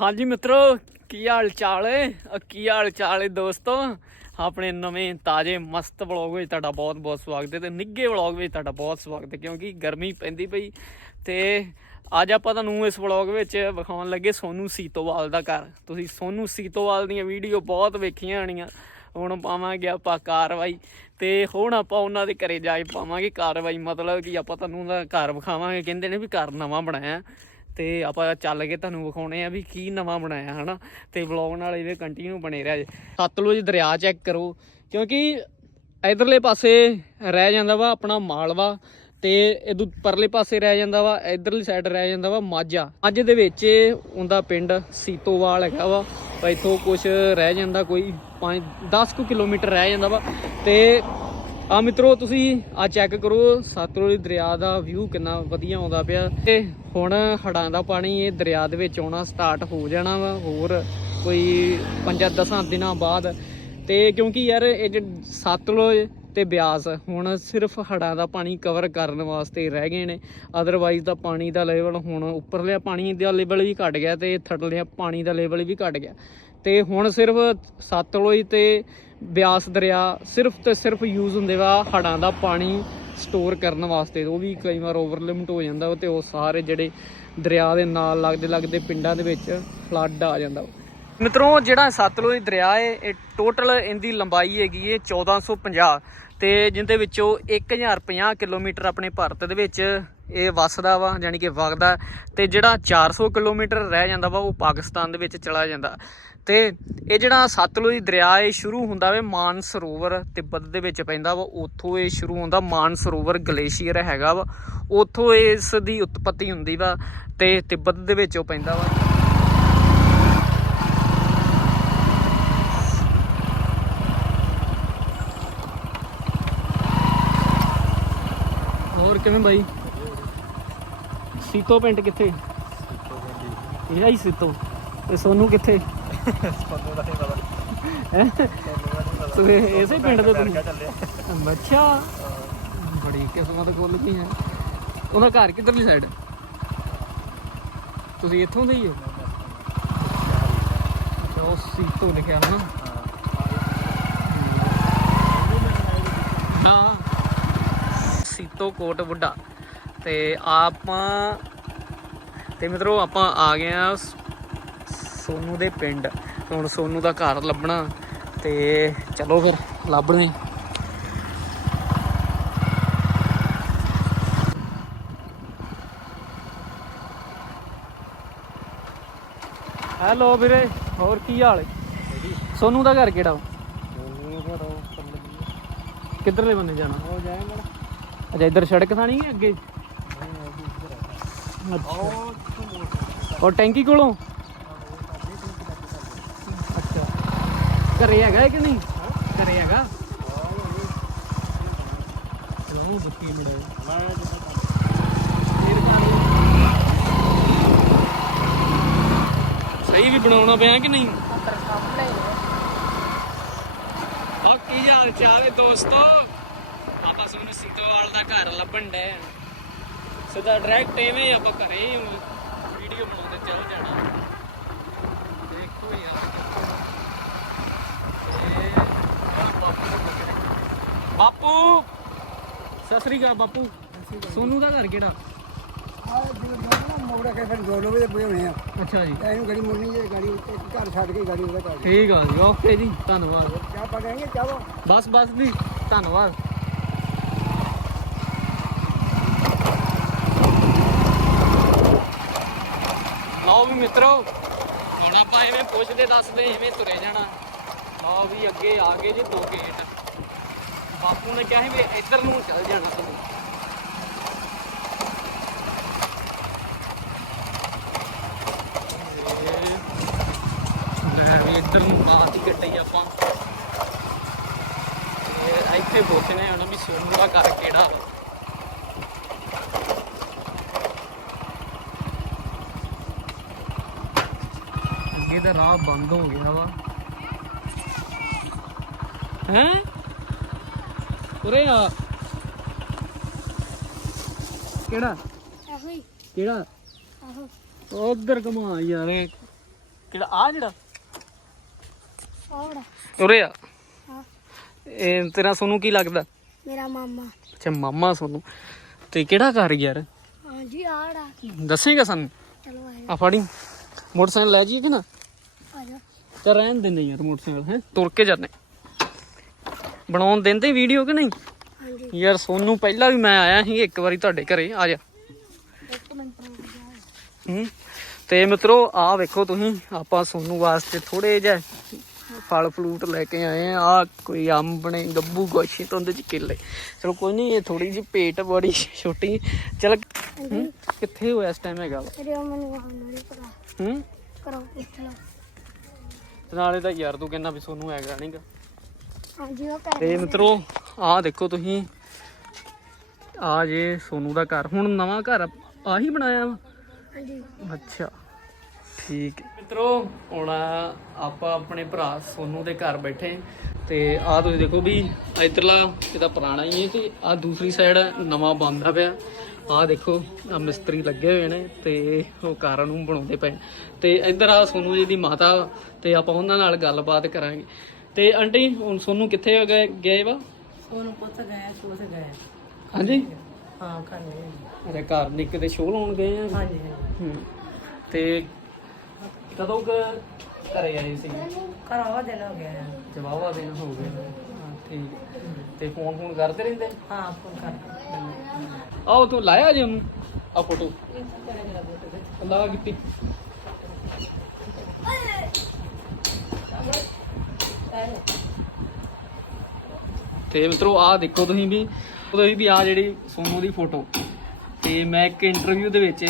ਹਾਂਜੀ ਮਿੱਤਰੋ, ਕੀ ਹਾਲ ਚਾਲ ਏ? ਕੀ ਹਾਲ ਚਾਲ ਏ ਦੋਸਤੋ? ਆਪਣੇ ਨਵੇਂ ਤਾਜ਼ੇ ਮਸਤ ਵਲੌਗ ਵਿੱਚ ਤੁਹਾਡਾ ਬਹੁਤ ਬਹੁਤ ਸਵਾਗਤ ਹੈ ਤੇ ਨਿੱਗੇ ਵਲੌਗ ਵਿੱਚ ਤੁਹਾਡਾ ਬਹੁਤ ਸਵਾਗਤ ਹੈ ਕਿਉਂਕਿ ਗਰਮੀ ਪੈਂਦੀ ਪਈ ਤੇ ਅੱਜ ਆਪਾਂ ਤੁਹਾਨੂੰ ਇਸ ਵਲੌਗ ਵਿੱਚ ਵਿਖਾਉਣ ਲੱਗੇ ਸੋਨੂ ਸੀਤੋਵਾਲ ਦਾ ਘਰ। ਤੁਸੀਂ ਸੋਨੂ ਸੀਤੋਵਾਲ ਦੀਆਂ ਵੀਡੀਓ ਬਹੁਤ ਵੇਖੀਆਂ ਹੋਣੀਆਂ। ਹੁਣ ਪਾਵਾਂਗੇ ਆਪਾਂ ਕਾਰਵਾਈ ਤੇ ਹੁਣ ਆਪਾਂ ਉਹਨਾਂ ਦੇ ਘਰੇ ਜਾ ਕੇ ਪਾਵਾਂਗੇ ਕਾਰਵਾਈ। ਮਤਲਬ ਕਿ ਆਪਾਂ ਤੁਹਾਨੂੰ ਉਹਦਾ ਘਰ ਵਿਖਾਵਾਂਗੇ। ਕਹਿੰਦੇ ਨੇ ਵੀ ਘਰ ਨਵਾਂ ਬਣਾਇਆ। ਤੇ ਆਪਾਂ ਚੱਲ ਕੇ ਤੁਹਾਨੂੰ ਵਿਖਾਉਣੇ ਆ ਵੀ ਕੀ ਨਵਾਂ ਬਣਾਇਆ, ਹਨਾ? ਤੇ ਵਲੌਗ ਨਾਲ ਇਹਦੇ ਕੰਟੀਨਿਊ ਬਣੇ ਰਹਿ ਜੇ। ਸਤਲੁਜ ਦਰਿਆ ਚੈੱਕ ਕਰੋ, ਕਿਉਂਕਿ ਇਧਰਲੇ ਪਾਸੇ ਰਹਿ ਜਾਂਦਾ ਵਾ ਆਪਣਾ ਮਾਲਵਾ ਤੇ ਇਦੋਂ ਪਰਲੇ ਪਾਸੇ ਰਹਿ ਜਾਂਦਾ ਵਾ, ਇਧਰਲੀ ਸਾਈਡ ਰਹਿ ਜਾਂਦਾ ਵਾ ਮਾਝਾ। ਅੱਜ ਦੇ ਵਿੱਚ ਉਹਦਾ ਪਿੰਡ ਸੀਤੋਵਾਲ ਹੈਗਾ ਵਾ ਵਾ ਇੱਥੋਂ ਕੁਝ ਰਹਿ ਜਾਂਦਾ ਕੋਈ 5 10 ਕੁ ਕਿਲੋਮੀਟਰ ਰਹਿ ਜਾਂਦਾ ਵਾ। ਤੇ ਆ ਮਿੱਤਰੋ, ਤੁਸੀਂ ਆ ਚੈੱਕ ਕਰੋ, ਸਤਲੁਜ ਦਰਿਆ ਦਾ ਵਿਊ ਕਿੰਨਾ ਵਧੀਆ ਆਉਂਦਾ ਪਿਆ। ਤੇ ਹੁਣ ਹੜਾਂ ਦਾ ਪਾਣੀ ਇਹ ਦਰਿਆ ਦੇ ਵਿੱਚ ਆਉਣਾ ਸਟਾਰਟ ਹੋ ਜਾਣਾ ਵਾ, ਹੋਰ ਕੋਈ 5-10 ਦਿਨਾਂ ਬਾਅਦ। ਤੇ ਕਿਉਂਕਿ ਯਾਰ ਇਹ ਜਿਹੜੇ ਸਤਲੁਜ ਤੇ ਬਿਆਸ ਹੁਣ ਸਿਰਫ ਹੜਾਂ ਦਾ ਪਾਣੀ ਕਵਰ ਕਰਨ ਵਾਸਤੇ ਰਹਿ ਗਏ ਨੇ। ਅਦਰਵਾਈਜ਼ ਦਾ ਪਾਣੀ ਦਾ ਲੈਵਲ ਹੁਣ ਉੱਪਰਲੇ ਪਾਣੀ ਦਾ ਲੈਵਲ ਵੀ ਘਟ ਗਿਆ ਤੇ ਥੱਲੜੇ ਪਾਣੀ ਦਾ ਲੈਵਲ ਵੀ ਘਟ ਗਿਆ। ਤੇ ਹੁਣ ਸਿਰਫ ਸਤਲੁਜ ਤੇ ਬਿਆਸ ਦਰਿਆ ਸਿਰਫ ਤੇ ਸਿਰਫ ਯੂਜ਼ ਹੁੰਦੇ ਵਾ ਹੜਾਂ ਦਾ ਪਾਣੀ ਸਟੋਰ ਕਰਨ ਵਾਸਤੇ, ਉਹ ਵੀ ਕਈ ਵਾਰ ਓਵਰ ਲਿਮਟ ਹੋ ਜਾਂਦਾ ਵਾ ਤੇ ਉਹ ਸਾਰੇ ਜਿਹੜੇ ਦਰਿਆ ਦੇ ਨਾਲ ਲੱਗਦੇ ਲੱਗਦੇ ਪਿੰਡਾਂ ਦੇ ਵਿੱਚ ਫਲੱਡ ਆ ਜਾਂਦਾ ਵਾ। ਮਿੱਤਰੋ, ਜਿਹੜਾ ਸਤਲੁਜ ਦਰਿਆ ਹੈ ਇਹ ਟੋਟਲ ਇਹਦੀ ਲੰਬਾਈ ਹੈਗੀ ਹੈ 1450 ਤੇ ਜਿੰਦੇ ਵਿੱਚੋਂ 1050 ਕਿਲੋਮੀਟਰ ਆਪਣੇ ਭਾਰਤ ਦੇ ਵਿੱਚ ਇਹ ਵਸਦਾ ਵਾ ਯਾਨੀ ਕਿ ਵਗਦਾ ਤੇ ਜਿਹੜਾ 400 ਕਿਲੋਮੀਟਰ ਰਹਿ ਜਾਂਦਾ ਵਾ, ਉਹ ਪਾਕਿਸਤਾਨ ਦੇ ਵਿੱਚ ਚਲਾ ਜਾਂਦਾ। ਤੇ ਇਹ ਜਿਹੜਾ ਸਤਲੁਜ ਦਰਿਆ ਇਹ ਸ਼ੁਰੂ ਹੁੰਦਾ ਵੇ ਮਾਨ ਸਰੋਵਰ ਤਿੱਬਤ ਦੇ ਵਿੱਚ ਪੈਂਦਾ ਵਾ। ਉੱਥੋਂ ਇਹ ਸ਼ੁਰੂ ਹੁੰਦਾ ਮਾਨ ਸਰੋਵਰ ਗਲੇਸ਼ੀਅਰ ਹੈਗਾ ਵਾ। ਉੱਥੋਂ ਇਸ ਦੀ ਉਤਪਤੀ ਹੁੰਦੀ ਵਾ ਤੇ ਤਿੱਬਤ ਦੇ ਵਿੱਚ ਉਹ ਪੈਂਦਾ ਵਾ। ਹੋਰ ਕਿਵੇਂ ਬਾਈ? ਸੀਤੋ ਪਿੰਡ ਕਿੱਥੇ? ਇਹ ਆਈ ਸੀਤੋ। ਤੇ ਸੋਨੂ ਕਿੱਥੇ? ਹੈਂ? ਤੂੰ ਇਹ- ਇਸੇ ਪਿੰਡ ਦੇ ਤੂੰ ਅੱਛਾ। ਬੜੀ ਕਿਸਮਤ ਖੁੱਲ ਗਈ ਹੈ। ਉਹਦਾ ਘਰ ਕਿੱਧਰਲੀ ਸਾਈਡ ਤੁਸੀਂ ਇੱਥੋਂ ਦੇ ਹੀ ਹੋ? ਅੱਛਾ, ਉਹ ਸੀਤੋ ਲਿਖਿਆ ਨਾ। ਹਾਂ। ਸੀਤੋ ਕੋਟ ਬੁੱਢਾ। ਤੇ ਆਪਾਂ ਤੇ ਮਿੱਤਰੋ ਆਪਾਂ ਆ ਗਏ ਆ ਸੋਨੂ ਦੇ ਪਿੰਡ। ਹੁਣ ਸੋਨੂ ਦਾ ਘਰ ਲੱਭਣਾ। ਤੇ ਚਲੋ ਫਿਰ ਲੱਭਦੇ ਹੈਲੋ ਵੀਰੇ ਹੋਰ ਕੀ ਹਾਲ ਹੈ? ਸੋਨੂ ਦਾ ਘਰ ਕਿਹੜਾ? ਕਿੱਧਰਲੇ ਬੰਨੇ ਜਾਣਾ? ਅੱਛਾ ਇੱਧਰ ਸੜਕ ਥਾਣੀ ਹੈ ਅੱਗੇ? ਔਰ ਟੈਂਕੀ ਕੋਲੋਂ? ਘਰੇ ਹੈਗਾ ਕਿ ਨਹੀਂ? ਘਰੇ ਹੈਗਾ। ਚਲੋ ਬੱਤੀ ਮੜਾ ਸਹੀ ਵੀ ਬਣਾਉਣਾ ਪਿਆ ਕਿ ਨਹੀਂ? ਆ ਕੀ ਹਾਲ ਚਾਲ ਹੈ ਦੋਸਤੋ? ਆਪਾਂ ਸੋਨੂੰ ਸੀਤੋਵਾਲ ਦਾ ਘਰ ਲੱਭਣ ਡਏ ਸਿੱਧਾ ਡਾਇਰੈਕਟ ਐਵੇਂ ਆਪਾਂ ਘਰੇ ਵੀਡੀਓ ਬਣਾਉਂਦੇ ਚੱਲ ਜਾਣਾ ਦੇਖੋ ਯਾਰ ਇਹ ਆਹ ਬਾਪੂ ਦਾ ਘਰ ਹੈ। ਬਾਪੂ! ਸਤਿ ਸ੍ਰੀ ਅਕਾਲ ਬਾਪੂ। ਸੋਨੂ ਦਾ ਘਰ ਕਿਹੜਾ? ਮੋੜਾ ਕੇ ਫਿਰ ਪਏ ਹੋਣੇ ਆ। ਅੱਛਾ ਜੀ। ਇਹਨੂੰ ਗੜੀ ਮੁੜਨੀ ਹੈ ਗਾੜੀ ਉੱਤੇ ਘਰ ਛੱਡ ਕੇ ਗਾੜੀ ਉਹਦਾ ਘਰ। ਠੀਕ ਆ ਜੀ ਓਕੇ ਜੀ ਧੰਨਵਾਦ। ਚਾਹ ਚਾਹੋ ਬਸ ਬਸ ਜੀ ਧੰਨਵਾਦ। ਲਓ ਵੀ ਮਿੱਤਰੋ ਹੁਣ ਆਪਾਂ ਐਵੇਂ ਪੁੱਛਦੇ ਦੱਸਦੇ ਐਵੇਂ ਤੁਰੇ ਜਾਣਾ। ਲਓ ਵੀ ਅੱਗੇ ਆ ਗਏ ਜੀ ਦੋ ਗੇਟ। ਬਾਪੂ ਨੇ ਕਿਹਾ ਸੀ ਵੀ ਇੱਧਰ ਨੂੰ ਚੱਲ ਜਾਣਾ ਤੁਸੀਂ ਲੈ ਵੀ ਇੱਧਰ ਨੂੰ। ਆਤੀ ਗੱਡੀ ਆਪਾਂ। ਤੇ ਇੱਥੇ ਪੁੱਛਨੇ ਹੁਣ ਵੀ ਸੋਨੂ ਦਾ ਘਰ ਕਿਹੜਾ। ਅੱਗੇ ਤਾਂ ਰਾਹ ਬੰਦ ਹੋ ਗਿਆ ਵਾ। ਹੈ? ਉਰੇ ਆ। ਕਿਹੜਾ? ਆਹੋ। ਹੀ ਕਿਹੜਾ? ਆਹੋ। ਉਧਰ ਕਮਾ ਯਾਰ। ਇਹ ਕਿਹੜਾ? ਆ ਜਿਹੜਾ? ਔੜਾ ਉਰੇ ਆ। ਹਾਂ। ਇਹ ਤੇਰਾ ਸੋਨੂੰ ਕੀ ਲੱਗਦਾ? ਮੇਰਾ ਮਾਮਾ। ਅੱਛਾ ਮਾਮਾ ਸੋਨੂੰ। ਤੇ ਕਿਹੜਾ ਘਰ ਯਾਰ? ਹਾਂਜੀ ਆੜਾ ਦੱਸੇਗਾ ਸਾਨੂੰ? ਚਲੋ ਆ ਫੜੀ। ਮੋਟਰਸਾਈਕਲ ਲੈ ਜਾਈਏ ਕਿ ਨਾ? ਆ ਜਾ ਤੇ ਰਹਿਣ ਦਿੰਦੇ ਯਾਰ ਮੋਟਰਸਾਈਕਲ ਹੈ? ਤੁਰ ਕੇ ਜਾਂਦੇ। ਬਣਾਉਣ ਦਿੰਦੇ ਵੀਡੀਓ ਕਿ ਨਹੀਂ? ਹਾਂਜੀ। ਯਾਰ ਸੋਨੂੰ ਪਹਿਲਾਂ ਵੀ ਮੈਂ ਆਇਆ ਸੀ ਇੱਕ ਵਾਰੀ ਤੁਹਾਡੇ ਘਰੇ ਆ ਜਾ। ਜਾ ਹੂੰ। ਤੇ ਮਿੱਤਰੋ ਆ ਵੇਖੋ ਤੁਸੀਂ ਆਪਾਂ ਸੋਨੂੰ ਵਾਸਤੇ ਥੋੜੇ ਜਿਹਾ ਫਲ ਫਲੂਟ ਲੈ ਕੇ ਆਏ ਆ। ਆ ਕੋਈ ਅੰਬ ਨੇ ਗੱਬੂ ਗੋਸ਼ੀ ਤੋਂ ਉਹਦੇ ਚ ਕਿੱਲੇ। ਚਲੋ ਕੋਈ ਨਹੀਂ ਇਹ ਥੋੜੀ ਜਿਹੀ ਪੇਟ ਬੜੀ ਛੋਟੀ। ਚਲ ਕਿੱਥੇ ਹੋਇਆ ਇਸ ਟਾਈਮ ਮੇਰੇ ਭਰਾ। ਹੂੰ। ਕਰੋ ਤੇ ਨਾਲੇ ਤਾਂ ਯਾਰ ਤੂੰ ਕਹਿੰਦਾ ਵੀ ਸੋਨੂੰ ਹੈਗਾ ਨਹੀਂਗਾ ਹਾਂਜੀ ਉਹ ਕਰ ਤੇ ਮਿੱਤਰੋ ਆਹ ਦੇਖੋ ਤੁਸੀਂ। ਆ ਜੇ ਸੋਨੂ ਦਾ ਘਰ। ਹੁਣ ਨਵਾਂ ਘਰ ਆਹੀ ਬਣਾਇਆ ਵਾ? ਹਾਂਜੀ। ਅੱਛਾ ਠੀਕ। ਹੈ ਮਿੱਤਰੋ ਹੁਣ ਆਪਾਂ ਆਪਣੇ ਭਰਾ ਸੋਨੂ ਦੇ ਘਰ ਬੈਠੇ ਤੇ ਆਹ ਤੁਸੀਂ ਦੇਖੋ ਵੀ ਇਧਰਲਾ ਇਹਦਾ ਪੁਰਾਣਾ ਹੀ ਹੈ ਤੇ ਆਹ ਦੂਸਰੀ ਸਾਈਡ ਨਵਾਂ ਬਣਦਾ ਪਿਆ। ਆਹ ਦੇਖੋ ਆ ਮਿਸਤਰੀ ਲੱਗੇ ਹੋਏ ਨੇ ਤੇ ਉਹ ਘਰ ਨੂੰ ਬਣਾਉਂਦੇ ਪਏ। ਤੇ ਇੱਧਰ ਆ ਸੋਨੂ ਜੀ ਦੀ ਮਾਤਾ ਤੇ ਆਪਾਂ ਉਹਨਾਂ ਨਾਲ ਗੱਲਬਾਤ ਕਰਾਂਗੇ। ਤੇ ਆਂਟੀ ਹੁਣ ਸੋਨੂ ਕਿੱਥੇ ਗਏ ਗਏ ਵਾ? ਉਹਨੂੰ ਪੁੱਛ ਗਏ ਸੋਚ ਗਏ। ਹਾਂਜੀ? ਹਾਂ ਖਾਣੇ ਅਰੇ ਘਰ ਨਹੀਂ ਕਿਤੇ ਸ਼ੋਅ ਲਾਉਣ ਗਏ ਆ? ਹਾਂਜੀ ਹਾਂਜੀ। ਹੂੰ। ਤੇ ਕਦੋਂ ਕੁ ਘਰੇ ਆਏ ਸੀ? ਕਰਾਵਾ ਦਿਨ ਹੋ ਗਿਆ ਜਵਾਬਾ ਦਿਨ ਹੋ ਗਏ ਹਾਂ ਠੀਕ। ਤੇ ਫੋਨ ਫੋਨ ਕਰਦੇ ਰਹਿੰਦੇ? ਹਾਂ ਫੋਨ ਕਰ ਆਓ ਤੂੰ ਲਾਇਆ ਜੇ ਉਹਨੂੰ? ਆ ਫੋਟੋ? ਲਾ ਕੀਤੀ? ਤੇ ਮਿੱਤਰੋ ਆਹ ਦੇਖੋ ਤੁਸੀਂ ਵੀ ਤੁਸੀਂ ਵੀ ਆ ਜਿਹੜੀ ਸੋਨੂ ਦੀ ਫੋਟੋ ਤੇ ਮੈਂ ਇੱਕ ਇੰਟਰਵਿਊ ਦੇ ਵਿੱਚ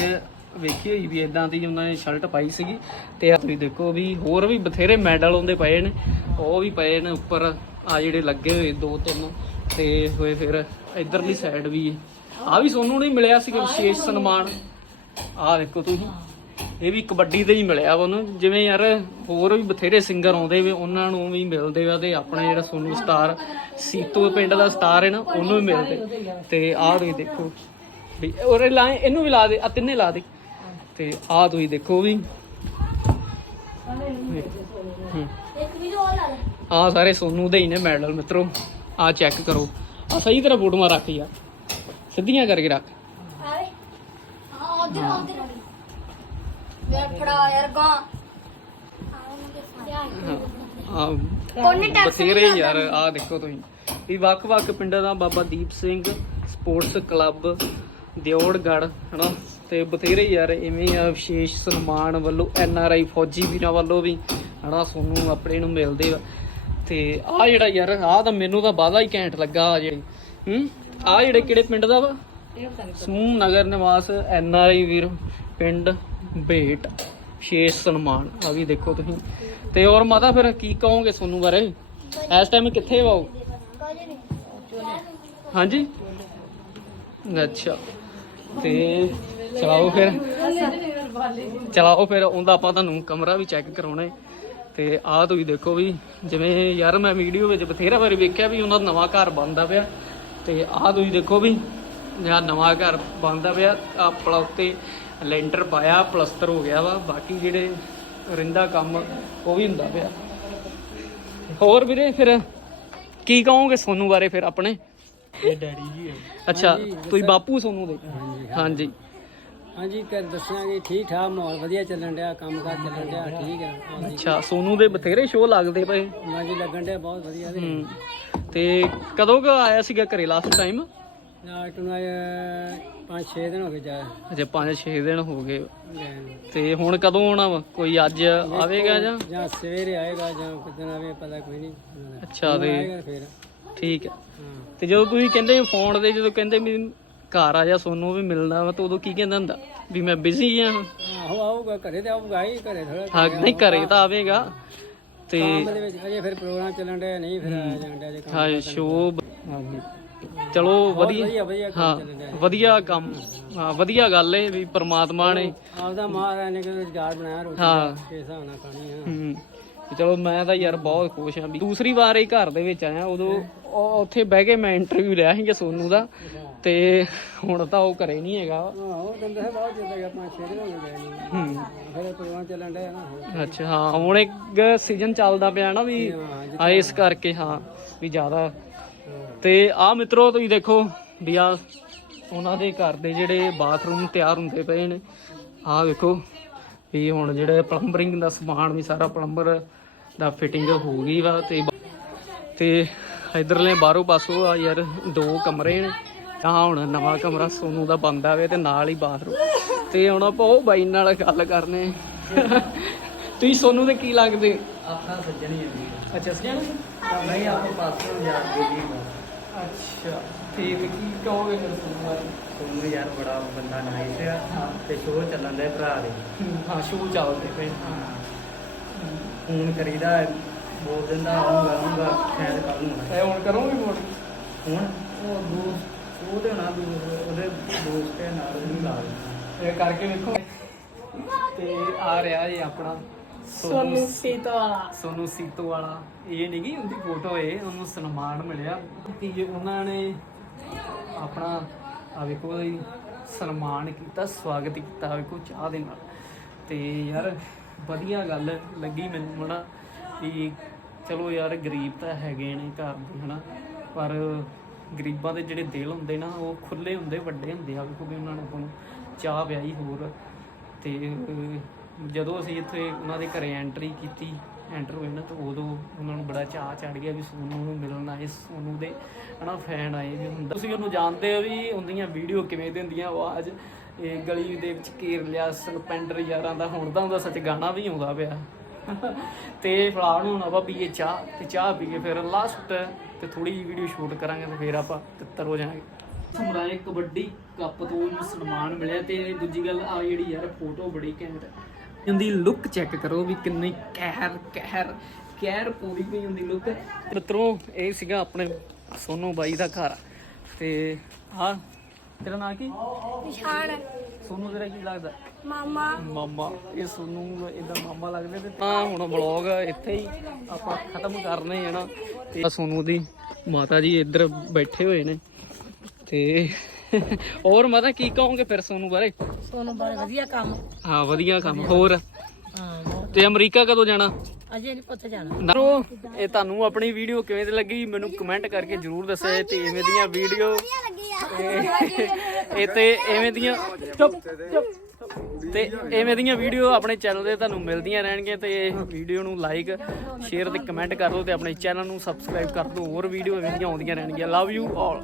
ਵੇਖੀ ਹੋਈ ਵੀ ਇਦਾਂ ਦੀ ਉਹਨਾਂ ਨੇ ਸ਼ਰਟ ਪਾਈ ਸੀਗੀ। ਤੇ ਆ ਤੁਸੀਂ ਦੇਖੋ ਵੀ ਹੋਰ ਵੀ ਬਥੇਰੇ ਮੈਡਲ ਉਹਦੇ ਪਏ ਨੇ। ਉਹ ਵੀ ਪਏ ਨੇ ਉੱਪਰ ਆ ਜਿਹੜੇ ਲੱਗੇ ਹੋਏ ਦੋ ਤਿੰਨ। ਤੇ ਹੋਏ ਫਿਰ ਇਧਰਲੀ ਸਾਈਡ ਵੀ। ਆ ਵੀ ਸੋਨੂ ਨੂੰ ਹੀ ਮਿਲਿਆ ਸੀ ਵਿਸ਼ੇਸ਼ ਸਨਮਾਨ। ਆ ਦੇਖੋ ਤੁਸੀਂ। ਇਹ ਵੀ ਕਬੱਡੀ ਤੇ ਹੀ ਮਿਲਿਆ ਵਾ ਉਹਨੂੰ। ਜਿਵੇਂ ਯਾਰ ਹੋਰ ਵੀ ਬਥੇਰੇ ਸਿੰਗਰ ਆਉਂਦੇ ਵੇ, ਉਹਨਾਂ ਨੂੰ ਵੀ ਮਿਲਦੇ ਵਾ ਤੇ ਆਪਣਾ ਜਿਹੜਾ ਸੋਨੂ ਸਟਾਰ, ਸੀਤੂ ਪਿੰਡ ਦਾ ਸਟਾਰ ਹੈ ਨਾ, ਉਹਨੂੰ ਵੀ ਮਿਲਦੇ। ਤੇ ਆਹ ਤੁਸੀਂ ਦੇਖੋ ਵੀ ਉਹਰੇ ਲਾ, ਇਹਨੂੰ ਵੀ ਲਾ ਦੇ ਆ ਤਿੰਨੇ ਲਾ ਦੇ। ਤੇ ਆਹ ਤੁਸੀਂ ਦੇਖੋ ਵੀ। ਹੂੰ। ਆ ਸਾਰੇ ਸੋਨੂ ਦੇ ਹੀ ਨੇ ਮੈਡਲ ਮਿੱਤਰੋ। ਆ ਚੈੱਕ ਕਰੋ। ਆ ਸਹੀ ਤਰ੍ਹਾਂ ਫੋਟੋਆਂ ਰੱਖ ਯਾਰ। ਸਿੱਧੀਆਂ ਕਰਕੇ ਰੱਖ। ਆਵੇ ਉਧਰ ਉਧਰ। ਯਾਰ ਫੜਾ ਯਾਰ ਗਾ। ਆ ਕੋਨੇ ਟੈਕਸ ਬਥੇਰੇ ਯਾਰ ਆ ਦੇਖੋ ਤੁਸੀਂ। ਵੀ ਵੱਖ-ਵੱਖ ਪਿੰਡਾਂ ਦਾ ਬਾਬਾ ਦੀਪ ਸਿੰਘ ਸਪੋਰਟਸ ਕਲੱਬ ਦਿਓੜਗੜ ਹਨਾ? ਤੇ ਬਥੇਰੇ ਯਾਰ ਇਵੇਂ ਆ ਵਿਸ਼ੇਸ਼ ਸਨਮਾਨ ਵੱਲੋਂ ਐਨ ਆਰ ਆਈ ਫੌਜੀ ਵੀਰਾਂ ਵੱਲੋਂ ਵੀ ਹਨਾ? ਸੋਨੂੰ ਆਪਣੇ ਨੂੰ ਮਿਲਦੇ ਆ। ਤੇ ਆ ਜਿਹੜਾ ਯਾਰ ਆ ਤਾਂ ਮੈਨੂੰ ਤਾਂ ਬਾਦਾ ਹੀ ਘੈਂਟ ਲੱਗਾ ਆ ਜਿਹੜੀ। ਹੂੰ? ਆ ਜਿਹੜੇ ਕਿਹੜੇ ਪਿੰਡ ਦਾ ਵਾ? ਸਮੂਹ ਨਗਰ ਨਿਵਾਸ ਐਨ ਆਰ ਆਈ ਵੀਰ ਪਿੰਡ। ਭੇਟ ਵਿਸ਼ੇਸ਼ ਸਨਮਾਨ, ਆ ਵੀ ਦੇਖੋ ਤੁਸੀਂ। ਤੇ ਹੋਰ ਮਾਤਾ, ਫਿਰ ਕੀ ਕਹੋਗੇ ਸੋਨੂੰ ਬਾਰੇ? ਇਸ ਟਾਈਮ ਕਿੱਥੇ ਵਾਓ ਹਾਂਜੀ? ਅੱਛਾ। ਤੇ ਚਲਾਓ ਫਿਰ। ਚਲਾਓ ਫਿਰ, ਉਹਦਾ ਆਪਾਂ ਤੁਹਾਨੂੰ ਕਮਰਾ ਵੀ ਚੈੱਕ ਕਰਾਉਣਾ ਹੈ ਤੇ ਆਹ ਤੁਸੀਂ ਦੇਖੋ ਵੀ, ਜਿਵੇਂ ਯਾਰ ਮੈਂ ਵੀਡੀਓ ਵਿੱਚ ਬਥੇਰਾ ਵਾਰੀ ਵੇਖਿਆ ਵੀ ਉਹਨਾਂ ਦਾ ਨਵਾਂ ਘਰ ਬਣਦਾ ਪਿਆ। ਤੇ ਆਹ ਤੁਸੀਂ ਦੇਖੋ ਵੀ ਜਿਹੜਾ ਨਵਾਂ ਘਰ ਬਣਦਾ ਪਿਆ ਆ ਉੱਤੇ ਲੈਂਟਰ ਪਾਇਆ ਪਲਸਤਰ ਹੋ ਗਿਆ ਵਾ ਬਾਕੀ ਜਿਹੜੇ ਰਿੰਦਾ ਕੰਮ ਉਹ ਵੀ ਹੁੰਦਾ ਪਿਆ। ਹੋਰ ਵੀਰੇ ਫਿਰ ਕੀ ਕਹੋਗੇ ਸੋਨੂੰ ਬਾਰੇ ਫਿਰ ਆਪਣੇ? ਇਹ ਡੈਡੀ ਜੀ ਹੈ ਅੱਛਾ ਤੁਸੀਂ ਬਾਪੂ ਸੋਨੂੰ ਦੇ? ਹਾਂਜੀ ਹਾਂਜੀ। ਕਰ ਦੱਸਾਂਗੇ ਠੀਕ ਠਾਕ ਮਾਹੌਲ ਵਧੀਆ ਚੱਲਣ ਡਿਆ ਕੰਮ ਕਾਰ ਚੱਲਣ ਡਿਆ ਠੀਕ ਹੈ ਅੱਛਾ ਸੋਨੂੰ ਦੇ ਬਥੇਰੇ ਸ਼ੋਅ ਲੱਗਦੇ ਪਏ। ਹਾਂਜੀ ਲੱਗਣ ਡਿਆ ਬਹੁਤ ਵਧੀਆ ਤੇ ਕਦੋਂ ਕ ਆਇਆ ਸੀਗਾ ਘਰੇ ਲਾਸਟ ਟਾਈਮ ਨਾ ਟੁਨਾ ਪੰਜ 6 ਦਿਨ ਹੋ ਗਏ ਜਾ। ਅਜੇ 5-6 ਦਿਨ ਹੋ ਗਏ। ਗਏ ਨੂੰ। ਤੇ ਹੁਣ ਕਦੋਂ ਆਉਣਾ ਵਾ? ਕੋਈ ਅੱਜ ਆਵੇਗਾ ਜਾਂ? ਜਾਂ ਸਵੇਰੇ ਆਏਗਾ ਜਾਂ ਕਿਦਨ ਆਵੇ ਪਤਾ ਕੋਈ ਨਹੀਂ। ਅੱਛਾ ਤੇ ਆਏਗਾ ਫਿਰ। ਠੀਕ ਹੈ। ਹਾਂ। ਤੇ ਜਦੋਂ ਤੁਸੀਂ ਕਹਿੰਦੇ ਫੋਨ ਦੇ ਜਦੋਂ ਕਹਿੰਦੇ ਵੀ ਘਰ ਆ ਜਾ ਸੋਨੂੰ ਵੀ ਮਿਲਣਾ ਵਾ ਤਾਂ ਉਦੋਂ ਕੀ ਕਹਿੰਦਾ ਹੁੰਦਾ? ਵੀ ਮੈਂ ਬਿਜ਼ੀ ਆ। ਆਹੋ ਆਊਗਾ ਘਰੇ ਤੇ ਆਊਗਾ ਹੀ ਘਰੇ ਥੋੜਾ ਹਾਂ ਨਹੀਂ ਘਰੇ ਤਾਂ ਆਵੇਗਾ। ਤੇ ਕੰਮ ਦੇ ਵਿੱਚ ਅਜੇ ਫਿਰ ਪ੍ਰੋਗਰਾਮ ਚੱਲਣ ਡਿਆ ਨਹੀਂ ਫਿਰ ਆ ਜਾਣ ਡਿਆ ਜੇ ਕੰਮ ਹਾਂ ਸ਼ੋਅ ਹਾਂਜੀ। ਚਲੋ ਵਧੀਆ। ਵਧੀਆ ਕੰਮ ਹਾਂ ਵਧੀਆ ਕੰਮ। ਹਾਂ ਵਧੀਆ ਗੱਲ ਏ ਵੀ ਪ੍ਰਮਾਤਮਾ ਨੇ। ਆਪਦਾ ਮਹਾਰਾਜ ਨੇ ਕੋਈ ਰੁਜ਼ਗਾਰ ਬਣਾਇਆ ਰੋਟੀ ਹਾਂ। ਦੇ ਹਿਸਾਬ ਨਾਲ ਖਾਣੀ ਆ। ਹੂੰ ਤੇ ਚਲੋ ਮੈਂ ਤਾਂ ਯਾਰ ਬਹੁਤ ਖੁਸ਼ ਹਾਂ ਵੀ ਦੂਸਰੀ ਵਾਰ ਹੀ ਘਰ ਦੇ ਵਿੱਚ ਆਇਆ ਉਦੋਂ ਉਹ ਉੱਥੇ ਬਹਿ ਕੇ ਮੈਂ ਇੰਟਰਵਿਊ ਲਿਆ ਸੀਗਾ ਸੋਨੂ ਦਾ ਤੇ ਹੁਣ ਤਾਂ ਉਹ ਘਰੇ ਨਹੀਂ ਹੈਗਾ। ਆਹੋ ਤੈਨੂੰ ਦੱਸਿਆ ਬਹੁਤ ਜਿੱਦਾਂ ਕਿ ਆਪਾਂ ਛੇੜੇ ਹੋ ਗਏ ਹੂੰ। ਫਿਰ ਪ੍ਰੋਗਰਾਮ ਚੱਲਣ ਡਿਆ ਨਾ ਹੁਣ। ਅੱਛਾ ਹਾਂ ਹੁਣ ਇੱਕ ਸੀਜ਼ਨ ਚੱਲਦਾ ਪਿਆ ਨਾ ਵੀ ਆ ਇਸ ਕਰਕੇ ਹਾਂ ਵੀ ਜ਼ਿਆਦਾ ਤੇ ਆ ਮਿੱਤਰੋ, ਤੁਸੀਂ ਦੇਖੋ ਵੀ ਆ ਉਹਨਾਂ ਦੇ ਘਰ ਦੇ ਜਿਹੜੇ ਬਾਥਰੂਮ ਤਿਆਰ ਹੁੰਦੇ ਪਏ ਨੇ। ਆ ਵੇਖੋ ਵੀ ਹੁਣ ਜਿਹੜਾ ਪਲੰਬਰਿੰਗ ਦਾ ਸਮਾਨ ਵੀ ਸਾਰਾ ਪਲੰਬਰ ਦਾ ਫਿਟਿੰਗ ਹੋ ਗਈ ਵਾ ਤੇ ਤੇ ਇਧਰਲੇ ਬਾਹਰੋਂ ਪਾਸੋਂ ਆ ਯਾਰ ਦੋ ਕਮਰੇ ਨੇ। ਤਾਂ ਹੁਣ ਨਵਾਂ ਕਮਰਾ ਸੋਨੂ ਦਾ ਬੰਦਾ ਵੇ ਤੇ ਨਾਲ ਹੀ ਬਾਥਰੂਮ। ਤੇ ਹੁਣ ਆਪਾਂ ਉਹ ਬਾਈ ਨਾਲ ਗੱਲ ਕਰਨੇ। ਤੁਸੀਂ ਸੋਨੂ ਦੇ ਕੀ ਲੱਗਦੇ? ਆਪਣਾ ਸੱਜਣੀ ਹੈ ਅੱਛਾ ਸਜਣ। ਨਹੀਂ ਆਪਾਂ ਪਾਸੋਂ ਜਾ ਕੇ ਜੀ ਅੱਛਾ ਤੇ ਵੀ ਕੀ ਕਹੋਗੇ ਫਿਰ ਸੋਨੂ ਬਾਰੇ? ਤੁਹਾਨੂੰ ਯਾਰ ਬੜਾ ਬੰਦਾ ਨਾਈਸ ਆ ਤੇ ਸ਼ੋਅ ਚੱਲਣ ਦੇ ਭਰਾ ਦੇ। ਹਾਂ ਸ਼ੋਅ ਚੱਲਦੇ ਪਏ। ਫੋਨ ਕਰੀਦਾ ਬੋਲ ਦਿੰਦਾ ਆਉਂਗਾ ਆਉਂਗਾ ਖੈਰ ਕੱਲ ਨੂੰ ਆਉਣਾ। ਤੇ ਹੁਣ ਕਰੋਗੇ ਵੋਟ ਹੁਣ? ਉਹ ਦੋਸਤ ਉਹਦੇ ਨਾਲ ਦੋਸਤ ਉਹਦੇ ਦੋਸਤ ਦੇ ਨਾਲ ਉਹਨੂੰ ਲਾ ਦਿੱਤਾ ਇਹ ਕਰਕੇ ਵੇਖੋ। ਤੇ ਆ ਰਿਹਾ ਜੀ ਆਪਣਾ। ਸੋਨੂ ਸੀਤਾ ਵਾਲਾ। ਸੋਨੂ ਸੀਤੋ ਵਾਲਾ। ਇਹ ਨਹੀਂ ਗੀ ਉਹਦੀ ਫੋਟੋ ਏ ਉਹਨੂੰ ਸਨਮਾਨ ਮਿਲਿਆ। ਕਿ ਉਹਨਾਂ ਨੇ ਆਪਣਾ ਆ ਵੇਖੋ ਜੀ ਸਨਮਾਨ ਕੀਤਾ ਸਵਾਗਤ ਕੀਤਾ ਵੇਖੋ ਚਾਹ ਦੇ ਨਾਲ। ਤੇ ਯਾਰ ਵਧੀਆ ਗੱਲ ਲੱਗੀ ਮੈਨੂੰ ਹਨਾ ਕਿ ਚਲੋ ਯਾਰ ਗਰੀਬ ਤਾਂ ਹੈਗੇ ਨੇ ਘਰ ਦੇ ਹਨਾ ਪਰ ਗਰੀਬਾਂ ਦੇ ਜਿਹੜੇ ਦਿਲ ਹੁੰਦੇ ਨਾ ਉਹ ਖੁੱਲੇ ਹੁੰਦੇ ਵੱਡੇ ਹੁੰਦੇ ਆ ਵੇਖੋ ਵੀ ਉਹਨਾਂ ਨੇ ਨੂੰ ਚਾਹ ਪਿਆਈ ਹੋਰ। ਤੇ ਜਦੋਂ ਅਸੀਂ ਇੱਥੇ ਉਹਨਾਂ ਦੇ ਘਰੇ ਐਂਟਰੀ ਕੀਤੀ ਐਂਟਰ ਹੋਏ ਨਾ, ਤਾਂ ਉਦੋਂ ਉਹਨਾਂ ਨੂੰ ਬੜਾ ਚਾਹ ਚੜ ਗਿਆ ਵੀ ਸੋਨੂ ਨੂੰ ਮਿਲਣ ਆਏ, ਸੋਨੂ ਦੇ ਹਨਾ ਫੈਨ ਆਏ ਵੀ ਹੁੰਦਾ। ਤੁਸੀਂ ਉਹਨੂੰ ਜਾਣਦੇ ਹੋ ਵੀ ਉਹਦੀਆਂ ਵੀਡੀਓ ਕਿਵੇਂ ਦਿੰਦੀਆਂ ਆਵਾਜ਼, ਇਹ ਗਲੀ ਦੇ ਵਿੱਚ ਘੇਰ ਲਿਆ ਸਲਪੈਂਡਰ ਯਾਰਾਂ ਦਾ ਹੁਣ ਤਾਂ ਉਹਦਾ ਸੱਚ ਗਾਣਾ ਵੀ ਆਉਂਦਾ ਪਿਆ। ਤੇ ਫਿਲਹਾਲ ਹੁਣ ਆਪਾਂ ਪੀਏ ਚਾਹ, ਤੇ ਚਾਹ ਪੀ ਕੇ ਫਿਰ ਲਾਸਟ ਤੇ ਥੋੜੀ ਜਿਹੀ ਵੀਡੀਓ ਸ਼ੂਟ ਕਰਾਂਗੇ ਤੇ ਫਿਰ ਆਪਾਂ ਤਿੱਤਰ ਹੋ ਜਾਾਂਗੇ ਸਮਰਾਏ ਕਬੱਡੀ ਕੱਪ ਤੋਂ ਉਹਨੂੰ ਸਨਮਾਨ ਮਿਲਿਆ ਤੇ ਦੂਜੀ ਗੱਲ ਆ ਜਿਹੜੀ ਯਾਰ ਫੋਟੋ ਬੜੀ ਘੈਂਟ। ਹੁੰਦੀ ਲੁੱਕ ਚੈੱਕ ਕਰੋ ਵੀ ਕਿੰਨੀ ਕਹਿਰ ਕਹਿਰ ਕਹਿਰ ਪੂਰੀ ਪਈ ਹੁੰਦੀ ਲੁੱਕ ਮਿੱਤਰੋ ਇਹ ਸੀਗਾ ਆਪਣੇ ਸੋਨੂ ਬਾਈ ਦਾ ਘਰ। ਤੇ ਹਾਂ ਤੇਰਾ ਨਾਂ ਕੀ? ਨਿਸ਼ਾਨ। ਸੋਨੂ ਤੇਰਾ ਕੀ ਲੱਗਦਾ? ਮਾਮਾ। ਮਾਮਾ। ਇਹ ਸੋਨੂੰ ਇਹਦਾ ਮਾਮਾ ਲੱਗਦੇ ਤੇ ਤਾਂ ਹੁਣ ਵਲੌਗ ਇੱਥੇ ਹੀ ਆਪਾਂ ਖਤਮ ਕਰਨੇ ਆ ਨਾ। ਤੇ ਸੋਨੂੰ ਦੀ ਮਾਤਾ ਜੀ ਇੱਧਰ ਬੈਠੇ ਹੋਏ ਨੇ। ਤੇ ਹੋਰ ਮਾਤਾ ਕੀ ਕਹੋਗੇ ਫਿਰ ਸੋਨੂੰ ਬਾਰੇ? ਸੋਨੂੰ ਬੜਾ ਵਧੀਆ ਕੰਮ। ਹਾਂ ਵਧੀਆ ਕੰਮ ਹੋਰ? ਤੇ ਅਮਰੀਕਾ ਕਦੋਂ ਜਾਣਾ? ਅਜੇ ਨਹੀਂ ਪੁੱਤ ਜਾਣਾ। ਨਰੋ ਇਹ ਤੁਹਾਨੂੰ ਆਪਣੀ ਵੀਡੀਓ ਕਿਵੇਂ ਦੀ ਲੱਗੀ ਮੈਨੂੰ ਕਮੈਂਟ ਕਰਕੇ ਜਰੂਰ ਦੱਸਿਓ ਤੇ ਇਵੇਂ ਦੀਆਂ ਵੀਡੀਓ ਇਹ ਤੇ ਐਵੇਂ ਦੀਆਂ ਚੁੱਪ ਚੁੱਪ। ਤੇ ਐਵੇਂ ਦੀਆਂ ਵੀਡੀਓ ਆਪਣੇ ਚੈਨਲ ਤੇ ਤੁਹਾਨੂੰ ਮਿਲਦੀਆਂ ਰਹਿਣਗੀਆਂ ਤੇ ਵੀਡੀਓ ਨੂੰ ਲਾਈਕ ਸ਼ੇਅਰ ਤੇ ਕਮੈਂਟ ਕਰ ਦਿਓ ਤੇ ਆਪਣੇ ਚੈਨਲ ਨੂੰ ਸਬਸਕ੍ਰਾਈਬ ਕਰ ਦਿਓ। ਹੋਰ ਵੀਡੀਓ ਐਵੇਂ ਦੀਆਂ ਆਉਂਦੀਆਂ ਰਹਿਣਗੀਆਂ। Love you all